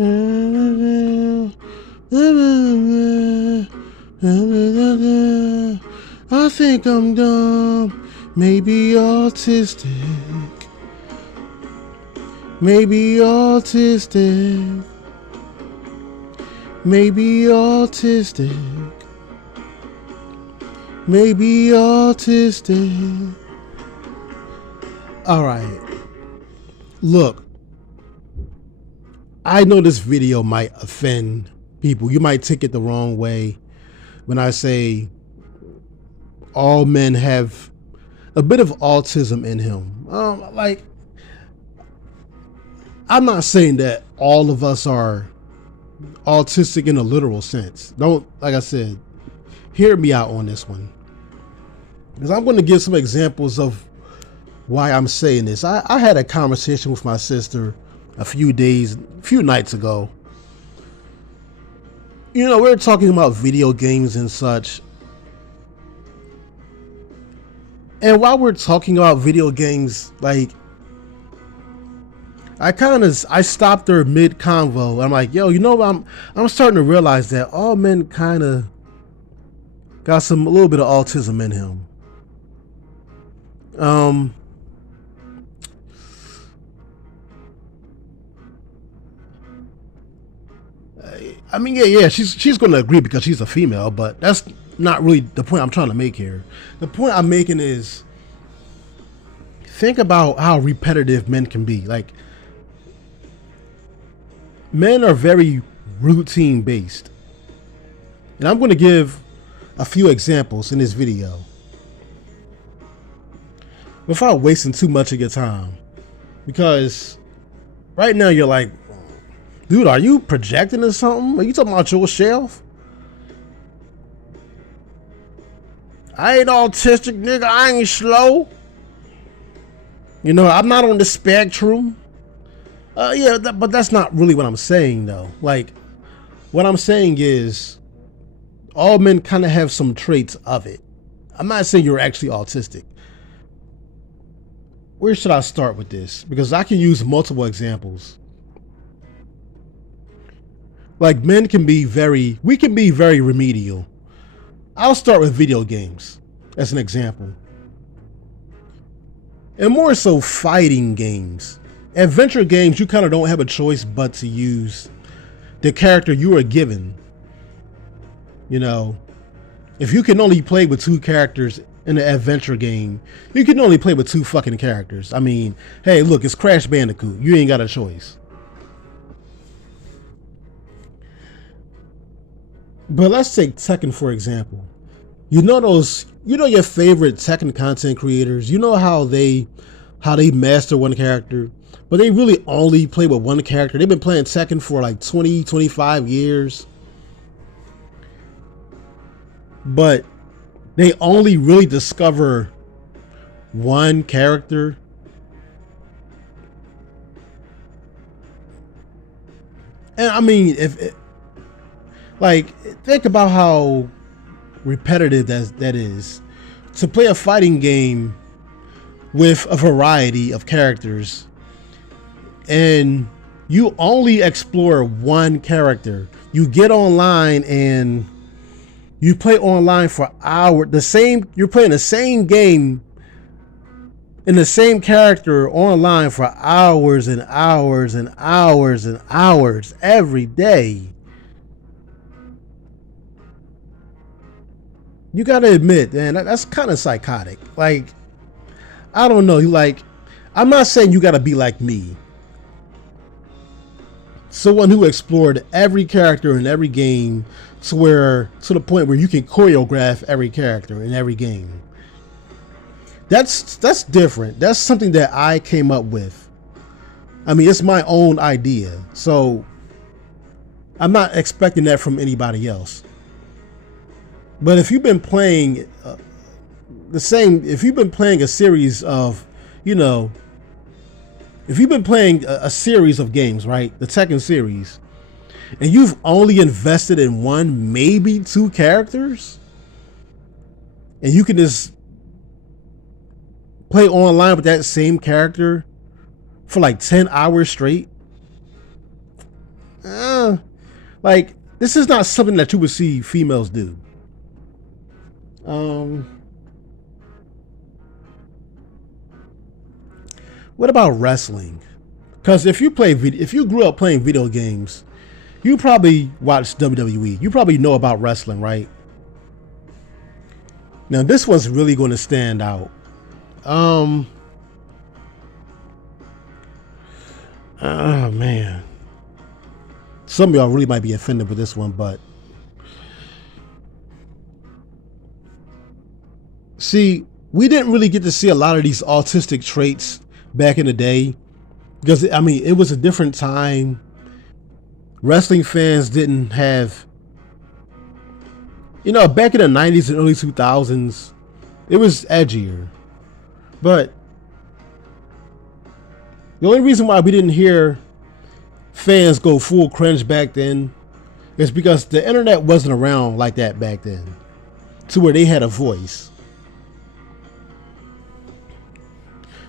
I think I'm dumb, maybe autistic, maybe autistic, maybe autistic, maybe autistic. All right, look, I know this video might offend people. You might take it the wrong way when I say all men have a bit of autism in him. Like, I'm not saying that all of us are autistic in a literal sense. Don't, like I said, hear me out on this one, because I'm going to give some examples of why I'm saying this. I had a conversation with my sister a few nights ago. You know, we were talking about video games and such. And while we're talking about video games, like, I stopped her mid convo. I'm like, yo, you know, I'm starting to realize that all men kind of got a little bit of autism in him. I mean, yeah, she's going to agree because she's a female, but that's not really the point I'm trying to make here. The point I'm making is, think about how repetitive men can be. Like, men are very routine based. And I'm going to give a few examples in this video without wasting too much of your time. Because right now you're like, dude, are you projecting or something? Are you talking about your shelf? I ain't autistic, nigga. I ain't slow. You know, I'm not on the spectrum. But that's not really what I'm saying, though. Like, what I'm saying is, all men kind of have some traits of it. I'm not saying you're actually autistic. Where should I start with this? Because I can use multiple examples. Like, we can be very remedial. I'll start with video games as an example. And more so fighting games. Adventure games, you kind of don't have a choice but to use the character you are given. You know, if you can only play with two characters in an adventure game, you can only play with two fucking characters. I mean, hey, look, it's Crash Bandicoot. You ain't got a choice. But let's take Tekken for example. You know your favorite Tekken content creators. You know how they master one character, but they really only play with one character. They've been playing Tekken for like 20, 25 years. But they only really discover one character. And I mean, think about how repetitive that is to play a fighting game with a variety of characters, and you only explore one character. You get online and you play online for hours. You're playing the same game and the same character online for hours and hours and hours and hours every day. You gotta admit, man, that's kind of psychotic. Like, I don't know. Like, I'm not saying you gotta be like me, someone who explored every character in every game to the point where you can choreograph every character in every game. That's different. That's something that I came up with. I mean, it's my own idea, so I'm not expecting that from anybody else. But if you've been playing if you've been playing a series of, if you've been playing a series of games, right? The Tekken series, and you've only invested in one, maybe two characters, and you can just play online with that same character for like 10 hours straight. Like, this is not something that you would see females do. Um, what about wrestling? Because if you grew up playing video games, you probably watched WWE. You probably know about wrestling, right? Now this one's really going to stand out. Oh man, some of y'all really might be offended with this one, but see, we didn't really get to see a lot of these autistic traits back in the day because I mean it was a different time. Wrestling fans didn't have, back in the 90s and early 2000s, it was edgier. But the only reason why we didn't hear fans go full cringe back then is because the internet wasn't around like that back then, to where they had a voice.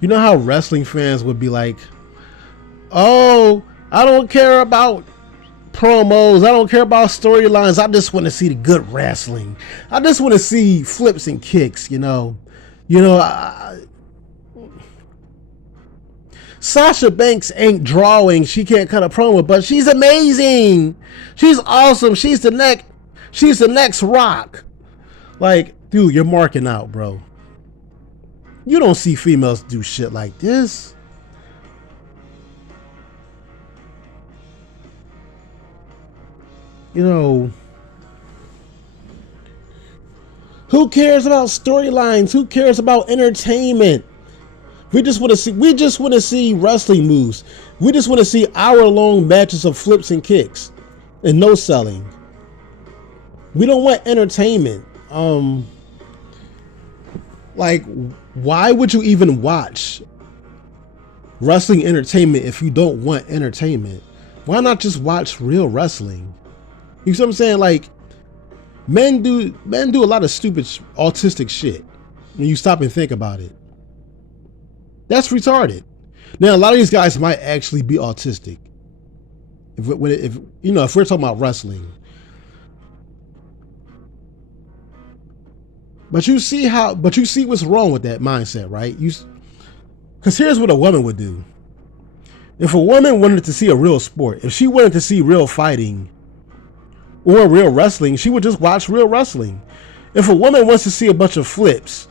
You know how wrestling fans would be like, oh, I don't care about promos, I don't care about storylines, I just want to see the good wrestling. I just want to see flips and kicks, Sasha Banks ain't drawing, she can't cut a promo, but she's amazing. She's awesome. She's the next Rock. Like, dude, you're marking out, bro. You don't see females do shit like this. Who cares about storylines? Who cares about entertainment? We just want to see wrestling moves. We just want to see hour-long matches of flips and kicks and no selling. We don't want entertainment. Like, why would you even watch wrestling entertainment if you don't want entertainment? Why not just watch real wrestling? You see what I'm saying? Like, men do a lot of stupid autistic shit when you stop and think about it. That's retarded. Now, a lot of these guys might actually be autistic. If we're talking about wrestling. But you see what's wrong with that mindset, right? Because here's what a woman would do. If a woman wanted to see a real sport, if she wanted to see real fighting or real wrestling, she would just watch real wrestling. If a woman wants to see a bunch of flips,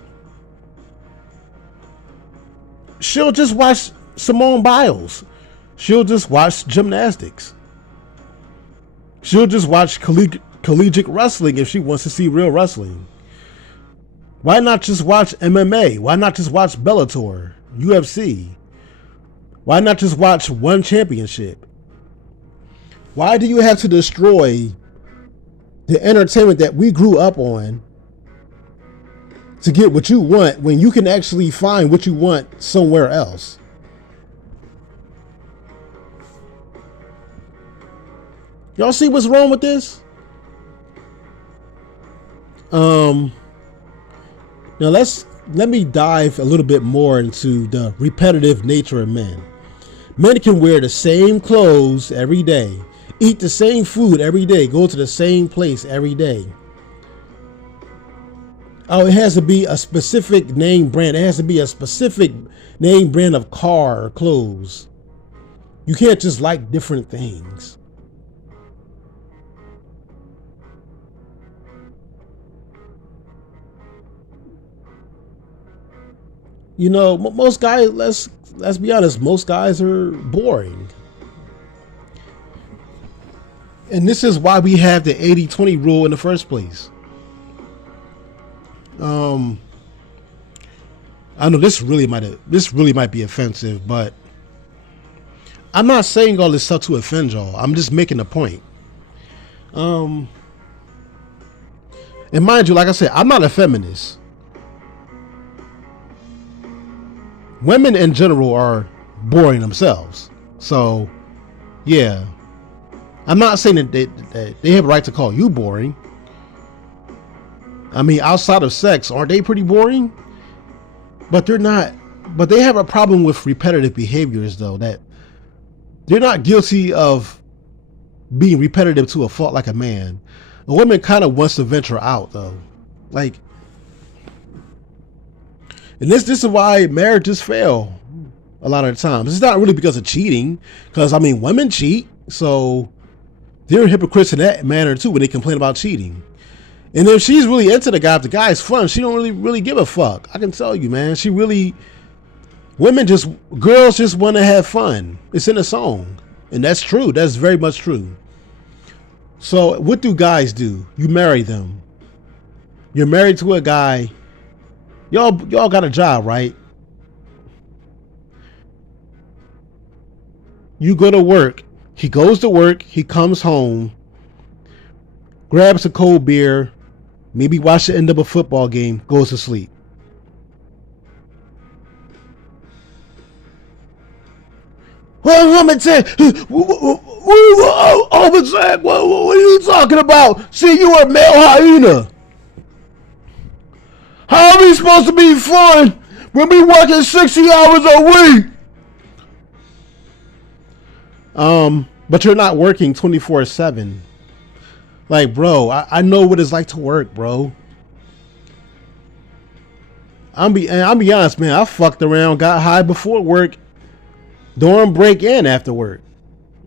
she'll just watch Simone Biles. She'll just watch gymnastics. She'll just watch collegiate wrestling if she wants to see real wrestling. Why not just watch MMA? Why not just watch Bellator, UFC? Why not just watch One Championship? Why do you have to destroy the entertainment that we grew up on to get what you want when you can actually find what you want somewhere else? Y'all see what's wrong with this? Now let me dive a little bit more into the repetitive nature of men. Men can wear the same clothes every day, eat the same food every day, go to the same place every day. Oh, it has to be a specific name brand. It has to be a specific name brand of car or clothes. You can't just like different things. Most guys, let's be honest, most guys are boring. And this is why we have the 80-20 rule in the first place. I know this really might be offensive, but I'm not saying all this stuff to offend y'all. I'm just making a point. And mind you, like I said, I'm not a feminist. Women in general are boring themselves. So, yeah. I'm not saying that they have a right to call you boring. I mean, outside of sex, aren't they pretty boring? But they're not. But they have a problem with repetitive behaviors, though, that they're not guilty of being repetitive to a fault like a man. A woman kind of wants to venture out though. Like, and this is why marriages fail a lot of the times. It's not really because of cheating, because I mean women cheat, so they're hypocrites in that manner too when they complain about cheating. And if she's really into the guy, if the guy's fun, she don't really give a fuck. I can tell you, man. Girls just want to have fun. It's in a song. And that's true. That's very much true. So what do guys do? You marry them. You're married to a guy. Y'all got a job, right? You go to work. He goes to work. He comes home, grabs a cold beer, maybe watch the end of a football game, goes to sleep. Well, woman said, what are you talking about? See, you are a male hyena. How are we supposed to be fun when we working 60 hours a week? But you're not working 24/7. Like, bro, I know what it's like to work, bro. I'll be honest, man. I fucked around, got high before work, during break and after work.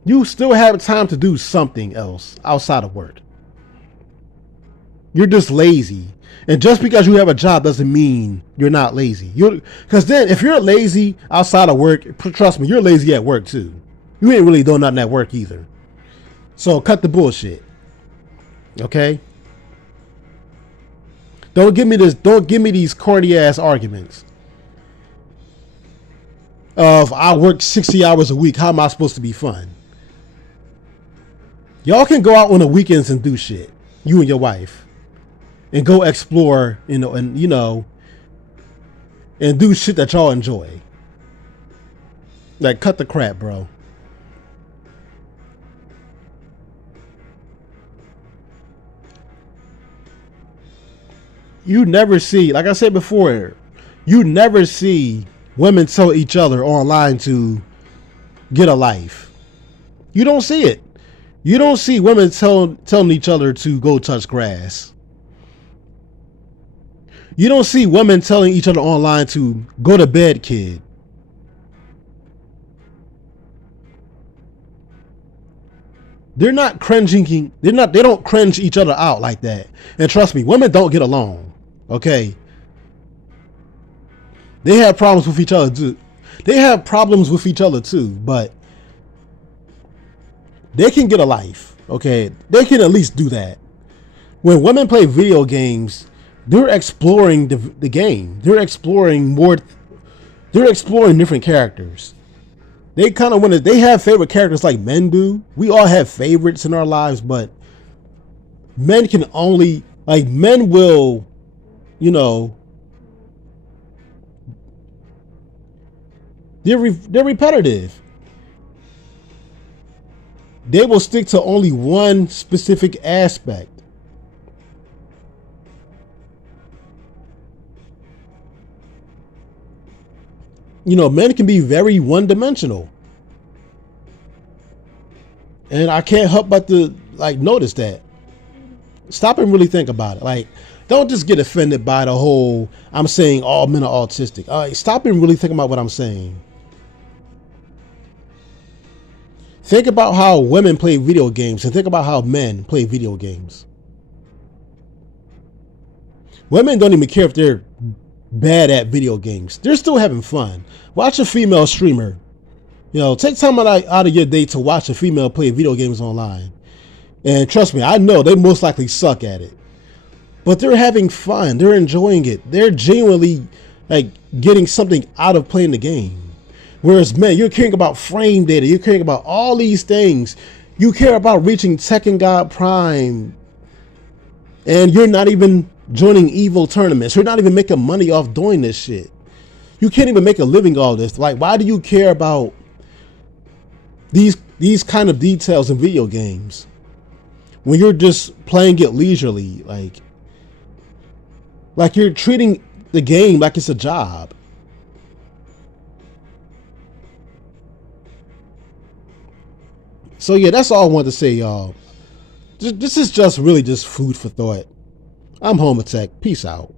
You still have time to do something else outside of work. You're just lazy. And just because you have a job doesn't mean you're not lazy. Because then if you're lazy outside of work, trust me, you're lazy at work too. You ain't really doing nothing at work either. So cut the bullshit. Okay? Don't give me these corny ass arguments of I work 60 hours a week. How am I supposed to be fun? Y'all can go out on the weekends and do shit. You and your wife. And go explore, and do shit that y'all enjoy. Like, cut the crap, bro. You never see, like I said before, you never see women tell each other online to get a life. You don't see it. You don't see women telling each other to go touch grass. You don't see women telling each other online to go to bed, kid. They're not cringing. They don't cringe each other out like that. And trust me, women don't get along. Okay. They have problems with each other too. But they can get a life. Okay. They can at least do that. When women play video games, they're exploring the game. They're exploring different characters. They kind of they have favorite characters like men do. We all have favorites in our lives, but men will, they're repetitive. They will stick to only one specific aspect. Men can be very one-dimensional. And I can't help but to notice that. Stop and really think about it. Like, don't just get offended by the whole I'm saying all men are autistic. All right, stop and really think about what I'm saying. Think about how women play video games and think about how men play video games. Women don't even care if they're bad at video games. They're still having fun. Watch a female streamer. Take time out of your day to watch a female play video games online. And trust me, I know they most likely suck at it. But they're having fun. They're enjoying it. They're genuinely getting something out of playing the game. Whereas men, you're caring about frame data. You're caring about all these things. You care about reaching Tekken God Prime. And you're not even joining evil tournaments. You're not even making money off doing this shit. You can't even make a living off this. Why do you care about these kind of details in video games when you're just playing it leisurely? Like you're treating the game like it's a job. So yeah, that's all I wanted to say, y'all. This is just really just food for thought. I'm Home Attack. Peace out.